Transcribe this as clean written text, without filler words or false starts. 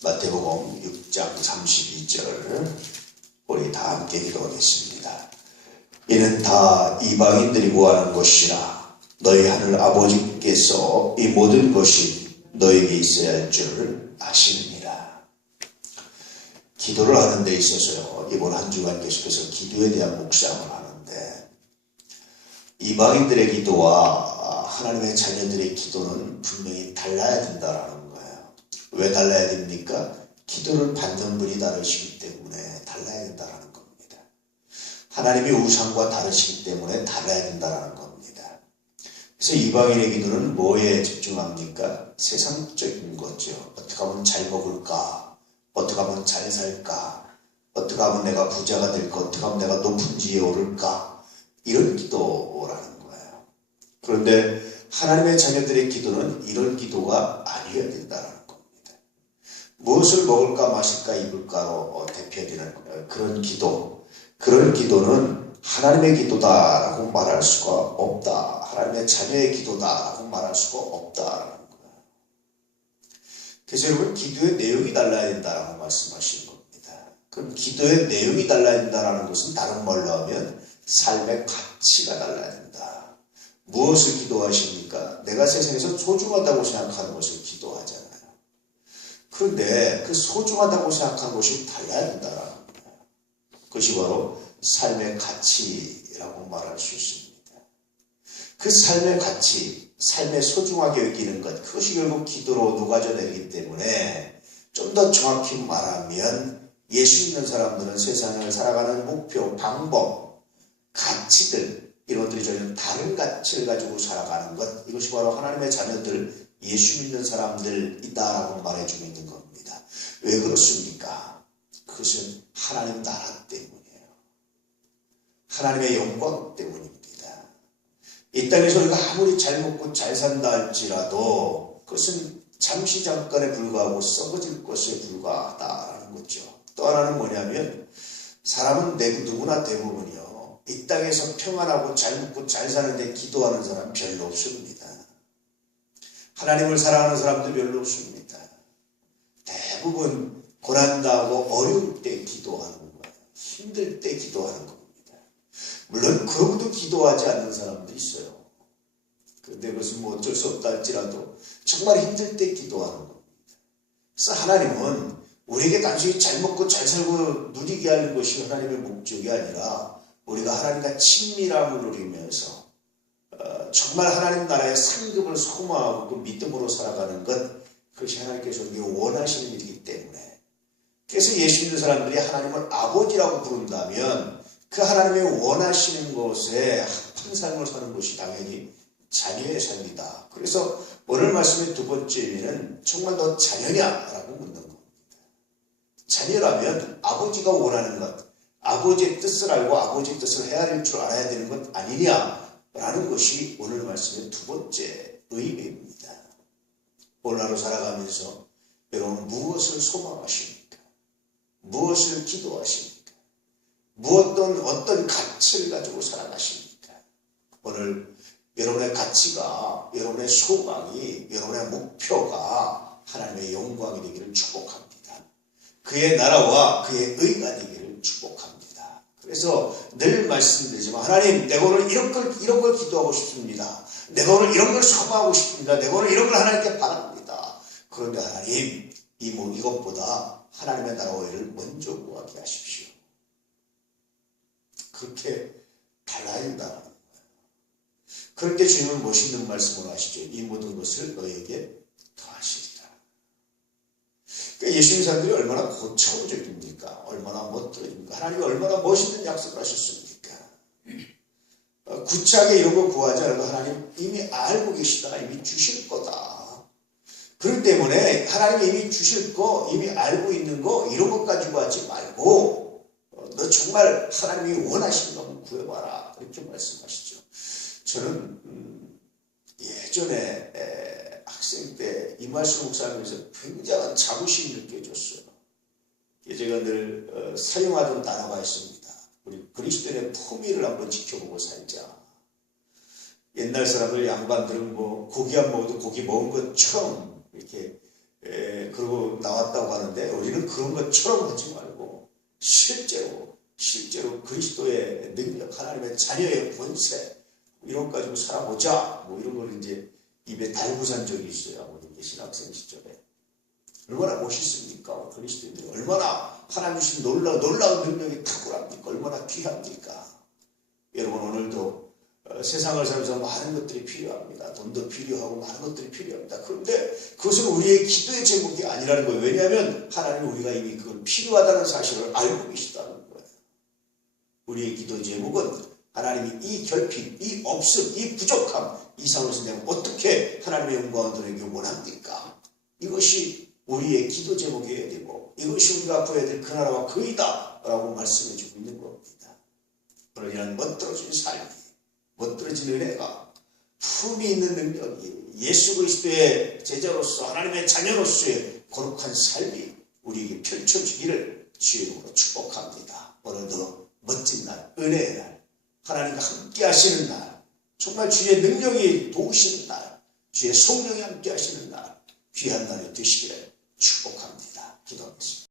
마태복음 6장 32절 우리 다 함께 기도하겠습니다. 이는 다 이방인들이 구하는 것이라 너희 하늘 아버지께서 이 모든 것이 너에게 있어야 할 줄 아시느니라. 기도를 하는 데 있어서요, 이번 한 주간 계속해서 기도에 대한 묵상을 하는데, 이방인들의 기도와 하나님의 자녀들의 기도는 분명히 달라야 된다라는 거예요. 왜 달라야 됩니까? 기도를 받는 분이 다르시기 때문에 달라야 된다라는 겁니다. 하나님이 우상과 다르시기 때문에 달라야 된다라는 겁니다. 그래서 이방인의 기도는 뭐에 집중합니까? 세상적인 거죠. 어떻게 하면 잘 먹을까? 어떻게 하면 잘 살까? 어떻게 하면 내가 부자가 될까? 어떻게 하면 내가 높은 지위에 오를까? 이런 기도라는 거예요. 그런데 하나님의 자녀들의 기도는 이런 기도가 아니어야 된다는 겁니다. 무엇을 먹을까 마실까 입을까로 대표되는 그런 기도, 그런 기도는 하나님의 기도다라고 말할 수가 없다. 하나님의 자녀의 기도다라고 말할 수가 없다라는 거예요. 그래서 여러분, 기도의 내용이 달라야 된다라고 말씀하신 겁니다. 그럼 기도의 내용이 달라야 된다라는 것은 다른 말로 하면 삶의 가치가 달라야 된다. 무엇을 기도하십니까? 내가 세상에서 소중하다고 생각하는 것을 기도하잖아요. 그런데 그 소중하다고 생각하는 것이 달라야 된다라는 거예요. 그것이 바로 삶의 가치라고 말할 수 있습니다. 그 삶의 가치, 삶의 소중하게 여기는 것, 그것이 결국 기도로 녹아져 내리기 때문에 좀 더 정확히 말하면 예수 믿는 사람들은 세상을 살아가는 목표, 방법, 가치들, 이런 것들이 저희는 다른 가치를 가지고 살아가는 것, 이것이 바로 하나님의 자녀들, 예수 믿는 사람들이다라고 말해주고 있는 겁니다. 왜 그렇습니까? 그것은 하나님 나라 때문이에요. 하나님의 영광 때문입니다. 이 땅에서 우리가 아무리 잘 먹고 잘 산다 할지라도 그것은 잠시 잠깐에 불과하고 썩어질 것에 불과하다라는 거죠. 또 하나는 뭐냐면, 사람은 누구나 대부분이요, 이 땅에서 평안하고 잘 먹고 잘 사는데 기도하는 사람 별로 없습니다. 하나님을 사랑하는 사람도 별로 없습니다. 대부분 고난당하고 어려울 때 기도하는 거예요. 힘들 때 기도하는 겁니다. 물론 그러고도 기도하지 않는 사람도 있어요. 그런데 그것은 뭐 어쩔 수 없다 할지라도 정말 힘들 때 기도하는 겁니다. 그래서 하나님은 우리에게 단순히 잘 먹고 잘 살고 누리게 하는 것이 하나님의 목적이 아니라, 우리가 하나님과 친밀함을 누리면서 정말 하나님 나라의 상급을 소망하고 그 믿음으로 살아가는 것, 그것이 하나님께서 우리에게 원하시는 일이기 때문에, 그래서 예수 믿는 사람들이 하나님을 아버지라고 부른다면 그 하나님의 원하시는 것에 합한 삶을 사는 것이 당연히 자녀의 삶이다. 그래서 오늘 말씀의 두 번째 의미는 정말 너 자녀냐라고 묻는 겁니다. 자녀라면 아버지가 원하는 것, 아버지의 뜻을 알고 아버지의 뜻을 헤아릴 줄 알아야 되는 것 아니냐라는 것이 오늘 말씀의 두 번째 의미입니다. 오늘 하루 살아가면서 여러분 무엇을 소망하십니까? 무엇을 기도하십니까? 어떤 가치를 가지고 살아가십니까? 오늘 여러분의 가치가, 여러분의 소망이, 여러분의 목표가 하나님의 영광이 되기를 축복합니다. 그의 나라와 그의 의가 되기를 축복합니다. 그래서 늘 말씀드리지만, 하나님, 내가 오늘 이런 걸 기도하고 싶습니다. 내가 오늘 이런 걸 소망하고 싶습니다. 내가 오늘 이런 걸 하나님께 바랍니다. 그런데 하나님, 이것보다 하나님의 나라와 의를 먼저 구하게 하십시오. 그렇게 달라야 된다는 거예요. 그럴 때 주님은 멋있는 말씀을 하시죠. 이 모든 것을 너에게 더하시리라. 그러니까 예수 믿는 사람들이 얼마나 고차원적입니까? 얼마나 멋들어집니까? 하나님이 얼마나 멋있는 약속을 하셨습니까? 구차하게 이런 거 구하지 않아도 하나님 이미 알고 계시다. 이미 주실 거다. 그렇기 때문에 하나님이 이미 주실 거, 이미 알고 있는 거, 이런 것 가지고 하지 말고 너 정말 하나님이 원하시는 거 한번 구해봐라. 그렇게 말씀하시죠. 저는 예전에 학생 때 이 말씀 묵상하면서 굉장한 자부심이 느껴졌어요. 제가 늘 사용하던 단어가 있습니다. 우리 그리스도인의 품위를 한번 지켜보고 살자. 옛날 사람들, 양반들은 뭐 고기 안 먹어도 고기 먹은 것처럼 이렇게 그러고 나왔다고 하는데, 우리는 그런 것처럼 하지 말고 실제로 그리스도의 능력, 하나님의 자녀의 권세 이런 거 가지고 살아보자. 뭐 이런 걸 이제 입에 달고 산 적이 있어요. 아버님 신학생 시절에. 얼마나 멋있습니까? 그리스도인들이 얼마나 하나님 주신 놀라운 능력이 탁월합니까? 얼마나 귀합니까? 여러분 오늘도 세상을 살면서 많은 것들이 필요합니다. 돈도 필요하고 많은 것들이 필요합니다. 그런데 그것은 우리의 기도의 제목이 아니라는 거예요. 왜냐하면 하나님은 우리가 이미 그걸 필요하다는 사실을 알고 계시다는 거예요. 우리의 기도 제목은 하나님이 이 결핍, 이 없음, 이 부족함, 이 상황에서 내가 어떻게 하나님의 영광을 드리기 원합니까? 이것이 우리의 기도 제목이어야 되고 이것이 우리가 구해야 될 그 나라와 그 의다 라고 말씀해 주고 있는 겁니다. 그러나 이런 멋들어진 삶이, 멋들어진 은혜가, 품이 있는 능력이 예수 그리스도의 제자로서 하나님의 자녀로서의 거룩한 삶이 우리에게 펼쳐지기를 주의 이름으로 축복합니다. 오늘도 멋진 날, 은혜의 날, 하나님과 함께 하시는 날, 정말 주의 능력이 도우시는 날, 주의 성령이 함께 하시는 날, 귀한 날이 되시기를 축복합니다. 기도하겠습니다.